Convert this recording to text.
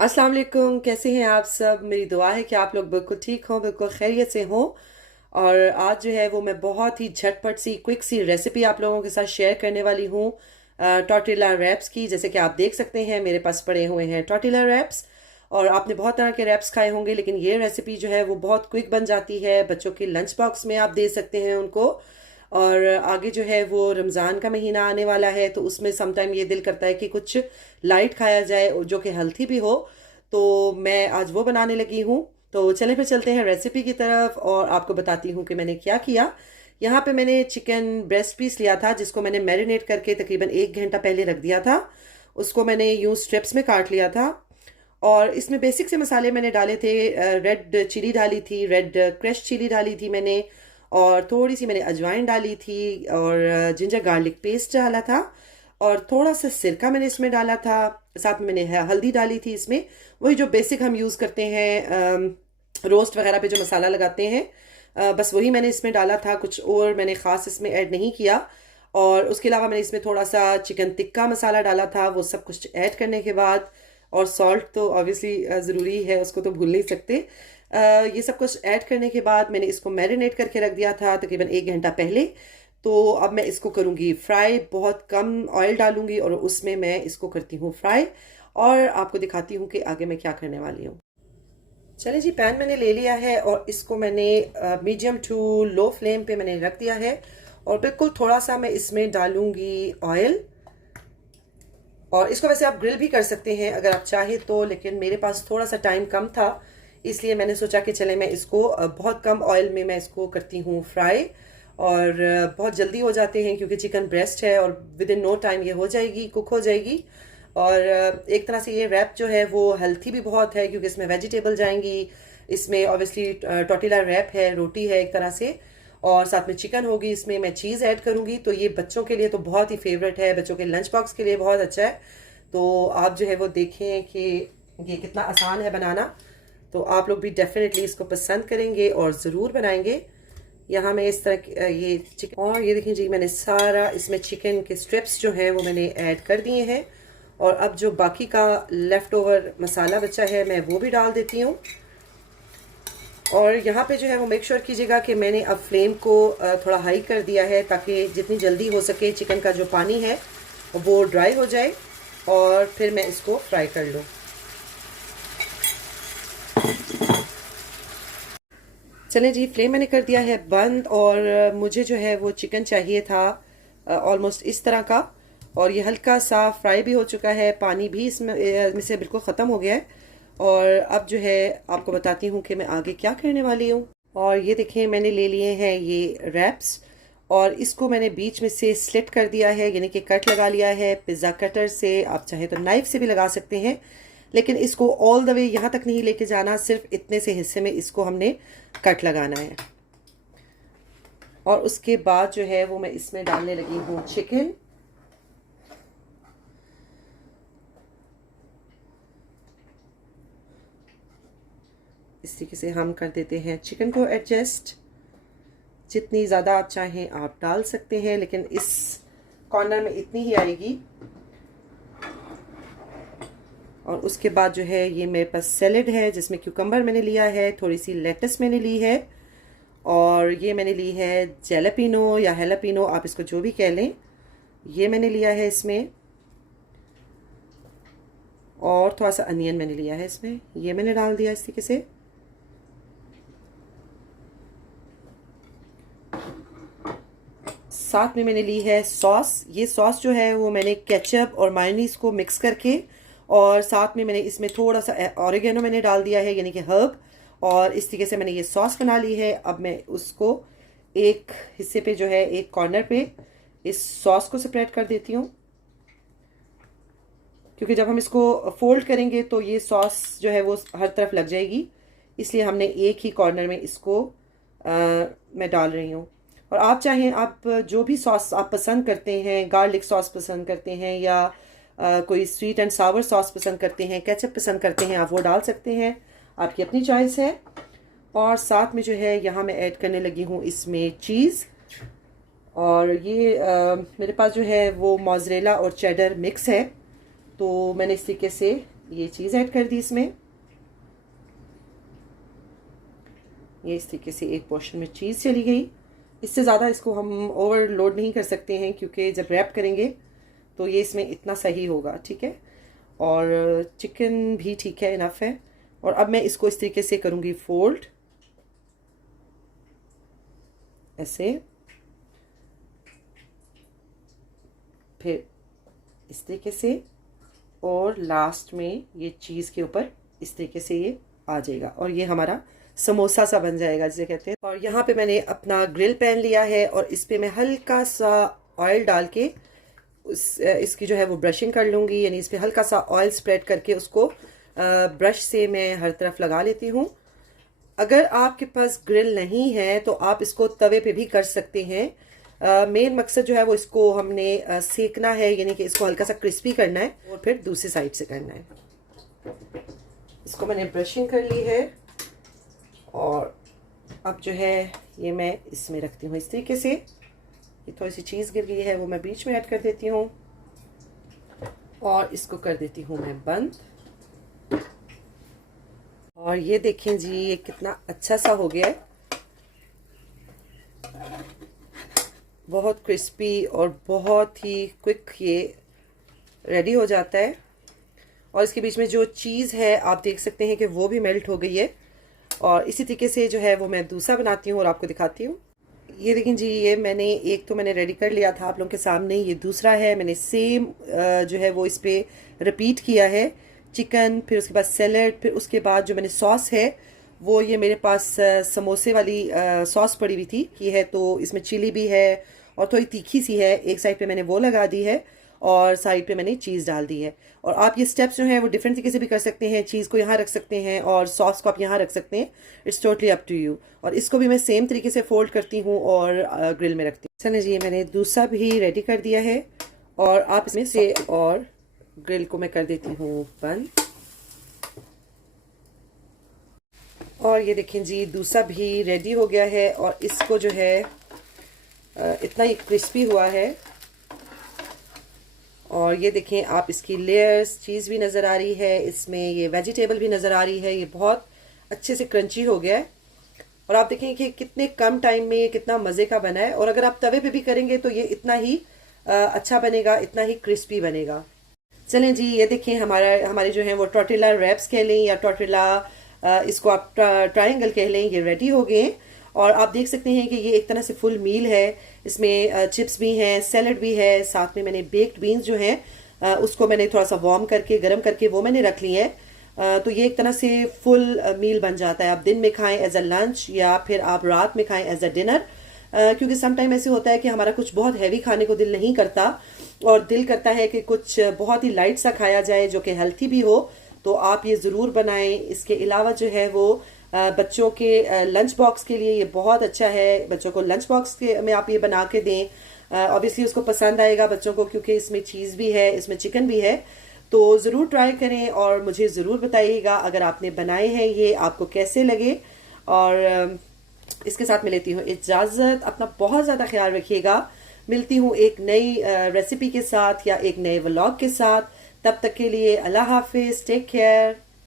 अस्सलाम वालेकुम। कैसे हैं आप सब? मेरी दुआ है कि आप लोग बिल्कुल ठीक हों, बिल्कुल खैरियत से हों। और आज जो है वो मैं बहुत ही झटपट सी क्विक सी रेसिपी आप लोगों के साथ शेयर करने वाली हूँ टॉर्टिला रैप्स की। जैसे कि आप देख सकते हैं मेरे पास पड़े हुए हैं टॉर्टिला रैप्स। और आपने बहुत तरह के रैप्स खाए होंगे, लेकिन ये रेसिपी जो है वो बहुत क्विक बन जाती है। बच्चों के लंच बॉक्स में आप दे सकते हैं उनको। और आगे जो है वो रमज़ान का महीना आने वाला है, तो उसमें समटाइम ये दिल करता है कि कुछ लाइट खाया जाए और जो कि हेल्थी भी हो। तो मैं आज वो बनाने लगी हूँ। तो चले फिर चलते हैं रेसिपी की तरफ और आपको बताती हूँ कि मैंने क्या किया। यहाँ पे मैंने चिकन ब्रेस्ट पीस लिया था, जिसको मैंने मैरिनेट करके तकरीबन 1 घंटा पहले रख दिया था। उसको मैंने यूं स्ट्रिप्स में काट लिया था। और इसमें बेसिक से मसाले मैंने डाले थे। रेड चिली डाली थी, रेड क्रश चिली डाली थी मैंने। और थोड़ी सी मैंने अजवाइन डाली थी। और जिंजर गार्लिक पेस्ट डाला था। और थोड़ा सा सिरका मैंने इसमें डाला था। साथ में मैंने हल्दी डाली थी इसमें। वही जो बेसिक हम यूज़ करते हैं रोस्ट वगैरह पे जो मसाला लगाते हैं, बस वही मैंने इसमें डाला था। कुछ और मैंने ख़ास इसमें ऐड नहीं किया। और उसके अलावा मैंने इसमें थोड़ा सा चिकन टिक्का मसाला डाला था। वो सब कुछ ऐड करने के बाद, और सॉल्ट तो ऑब्वियसली ज़रूरी है, उसको तो भूल नहीं सकते। ये सब कुछ ऐड करने के बाद मैंने इसको मैरिनेट करके रख दिया था तकरीबन 1 घंटा पहले। तो अब मैं इसको करूँगी फ्राई। बहुत कम ऑयल डालूंगी और उसमें मैं इसको करती हूँ फ्राई। और आपको दिखाती हूँ कि आगे मैं क्या करने वाली हूँ। चलिए जी, पैन मैंने ले लिया है और इसको मैंने मीडियम टू लो फ्लेम पे मैंने रख दिया है। और बिल्कुल थोड़ा सा मैं इसमें डालूंगी ऑयल। और इसको वैसे आप ग्रिल भी कर सकते हैं अगर आप चाहें तो, लेकिन मेरे पास थोड़ा सा टाइम कम था, इसलिए मैंने सोचा कि चले मैं इसको बहुत कम ऑयल में मैं इसको करती हूँ फ्राई। और बहुत जल्दी हो जाते हैं क्योंकि चिकन ब्रेस्ट है और विद इन नो टाइम ये हो जाएगी, कुक हो जाएगी। और एक तरह से ये रैप जो है वो हेल्थी भी बहुत है क्योंकि इसमें वेजिटेबल जाएंगी। इसमें ऑब्वियसली टॉर्टिला रैप है, रोटी है एक तरह से। और साथ में चिकन होगी, इसमें मैं चीज़ ऐड करूंगी। तो ये बच्चों के लिए तो बहुत ही फेवरेट है, बच्चों के लंच बॉक्स के लिए बहुत अच्छा है। तो आप जो है वो देखें कि ये कितना आसान है बनाना। तो आप लोग भी डेफिनेटली इसको पसंद करेंगे और ज़रूर बनाएंगे। यहाँ मैं इस तरह ये चिकन, और ये देखें जी, मैंने सारा इसमें चिकन के स्ट्रिप्स जो हैं वो मैंने ऐड कर दिए हैं। और अब जो बाकी का लेफ़्ट ओवर मसाला बचा है मैं वो भी डाल देती हूँ। और यहाँ पे जो है वो मेक श्योर कीजिएगा कि मैंने अब फ्लेम को थोड़ा हाई कर दिया है, ताकि जितनी जल्दी हो सके चिकन का जो पानी है वो ड्राई हो जाए और फिर मैं इसको फ्राई कर लूँ। चलें जी, फ्लेम मैंने कर दिया है बंद। और मुझे जो है वो चिकन चाहिए था ऑलमोस्ट इस तरह का। और ये हल्का सा फ्राई भी हो चुका है, पानी भी इसमें से बिल्कुल ख़त्म हो गया है। और अब जो है आपको बताती हूँ कि मैं आगे क्या करने वाली हूँ। और ये देखें, मैंने ले लिए हैं ये रैप्स। और इसको मैंने बीच में से स्लिट कर दिया है, यानी कि कट लगा लिया है पिज़्ज़ा कटर से। आप चाहे तो नाइफ से भी लगा सकते हैं, लेकिन इसको ऑल द वे यहाँ तक नहीं लेके जाना, सिर्फ इतने से हिस्से में इसको हमने कट लगाना है। और उसके बाद जो है वो मैं इसमें डालने लगी हूँ चिकन। इस तरीके से हम कर देते हैं चिकन को एडजस्ट। जितनी ज़्यादा आप चाहें आप डाल सकते हैं, लेकिन इस कॉर्नर में इतनी ही आएगी। और उसके बाद जो है ये मेरे पास सैलेड है, जिसमें क्यूकम्बर मैंने लिया है, थोड़ी सी लेटस मैंने ली है। और ये मैंने ली है जेलापिनो या हेलापिनो, आप इसको जो भी कह लें, ये मैंने लिया है इसमें। और थोड़ा सा अनियन मैंने लिया है इसमें, ये मैंने डाल दिया इस तरीके से। साथ में मैंने ली है सॉस। ये सॉस जो है वो मैंने केचप और मायोनीज को मिक्स करके, और साथ में मैंने इसमें थोड़ा सा ऑरिगेनो मैंने डाल दिया है, यानी कि हर्ब। और इस तरीके से मैंने ये सॉस बना ली है। अब मैं उसको एक हिस्से पे जो है, एक कॉर्नर पे इस सॉस को स्प्रेड कर देती हूँ, क्योंकि जब हम इसको फोल्ड करेंगे तो ये सॉस जो है वो हर तरफ लग जाएगी। इसलिए हमने एक ही कॉर्नर में इसको मैं डाल रही हूँ। और आप चाहें, आप जो भी सॉस आप पसंद करते हैं, गार्लिक सॉस पसंद करते हैं या कोई स्वीट एंड सावर सॉस पसंद करते हैं, केचप पसंद करते हैं, आप वो डाल सकते हैं, आपकी अपनी चॉइस है। और साथ में जो है यहाँ मैं ऐड करने लगी हूँ इसमें चीज़। और ये मेरे पास जो है वो मोज़रेला और चेडर मिक्स है। तो मैंने इस तरीके से ये चीज़ ऐड कर दी इसमें। ये इस तरीके से एक पोर्शन में चीज़ चली गई। इससे ज़्यादा इसको हम ओवरलोड नहीं कर सकते हैं, क्योंकि जब रैप करेंगे तो ये इसमें इतना सही होगा, ठीक है। और चिकन भी ठीक है, इनफ है। और अब मैं इसको इस तरीके से करूँगी फोल्ड, ऐसे, फिर इस तरीके से, और लास्ट में ये चीज़ के ऊपर इस तरीके से ये आ जाएगा और ये हमारा समोसा सा बन जाएगा जिसे कहते हैं। और यहाँ पे मैंने अपना ग्रिल पैन लिया है और इस पे मैं हल्का सा ऑयल डाल के इसकी जो है वो ब्रशिंग कर लूँगी, यानी इस पे हल्का सा ऑयल स्प्रेड करके उसको ब्रश से मैं हर तरफ लगा लेती हूँ। अगर आपके पास ग्रिल नहीं है तो आप इसको तवे पे भी कर सकते हैं। मेन मकसद जो है वो इसको हमने सेकना है, यानी कि इसको हल्का सा क्रिस्पी करना है और फिर दूसरी साइड से करना है। इसको मैंने ब्रशिंग कर ली है और अब जो है ये मैं इसमें रखती हूँ इस तरीके से। ये थोड़ी सी चीज़ गिर गई है, वो मैं बीच में ऐड कर देती हूँ और इसको कर देती हूँ मैं बंद। और ये देखें जी, ये कितना अच्छा सा हो गया है, बहुत क्रिस्पी और बहुत ही क्विक ये रेडी हो जाता है। और इसके बीच में जो चीज़ है आप देख सकते हैं कि वो भी मेल्ट हो गई है। और इसी तरीके से जो है वो मैं दूसरा बनाती हूँ और आपको दिखाती हूँ। ये देखें जी, ये मैंने एक तो मैंने रेडी कर लिया था आप लोगों के सामने, ये दूसरा है मैंने सेम जो है वो इस पे रिपीट किया है। चिकन, फिर उसके बाद सैलड, फिर उसके बाद जो मैंने सॉस है वो ये मेरे पास समोसे वाली सॉस पड़ी हुई थी की है, तो इसमें चिली भी है और थोड़ी तीखी सी है। एक साइड पे मैंने वो लगा दी है और साइड पे मैंने चीज़ डाल दी है। और आप ये स्टेप्स जो हैं वो डिफरेंट तरीके से भी कर सकते हैं। चीज़ को यहाँ रख सकते हैं और सॉस को आप यहाँ रख सकते हैं, it's totally up to you. और इसको भी मैं सेम तरीके से फोल्ड करती हूँ और ग्रिल में रखती हूँ। चलिए जी, मैंने दूसरा भी रेडी कर दिया है और आप इसमें से और ग्रिल को मैं कर देती हूँ बंद। और ये देखें जी, दूसरा भी रेडी हो गया है और इसको जो है इतना ही क्रिस्पी हुआ है। और ये देखें आप, इसकी लेयर्स, चीज़ भी नज़र आ रही है, इसमें ये वेजिटेबल भी नज़र आ रही है। ये बहुत अच्छे से क्रंची हो गया है और आप देखें कि कितने कम टाइम में ये कितना मज़े का बना है। और अगर आप तवे पे भी करेंगे तो ये इतना ही अच्छा बनेगा, इतना ही क्रिस्पी बनेगा। चलें जी, ये देखें हमारे जो हैं वो टॉर्टिला रैप्स कह लें या टॉर्टिला इसको आप ट्रायंगल कह लें, ये रेडी हो गए। और आप देख सकते हैं कि ये एक तरह से फुल मील है। इसमें चिप्स भी हैं, सैलड भी है, साथ में मैंने बेक्ड बीन्स जो हैं उसको मैंने थोड़ा सा वार्म करके, गर्म करके वो मैंने रख ली है। तो ये एक तरह से फुल मील बन जाता है। आप दिन में खाएं एज अ लंच या फिर आप रात में खाएं एज अ डिनर, क्योंकि सम टाइम ऐसे होता है कि हमारा कुछ बहुत हैवी खाने को दिल नहीं करता और दिल करता है कि कुछ बहुत ही लाइट सा खाया जाए जो कि हेल्थी भी हो। तो आप ये ज़रूर बनाएं। इसके अलावा जो है वो बच्चों के लंच बॉक्स के लिए ये बहुत अच्छा है। बच्चों को लंच बॉक्स में आप ये बना के दें, ऑब्वियसली उसको पसंद आएगा बच्चों को, क्योंकि इसमें चीज़ भी है, इसमें चिकन भी है। तो ज़रूर ट्राई करें और मुझे ज़रूर बताइएगा अगर आपने बनाए हैं ये आपको कैसे लगे। और इसके साथ मैं लेती हूँ इजाज़त। अपना बहुत ज़्यादा ख्याल रखिएगा। मिलती हूँ एक नई रेसिपी के साथ या एक नए व्लॉग के साथ। तब तक के लिए अल्लाह हाफिज़, टेक केयर।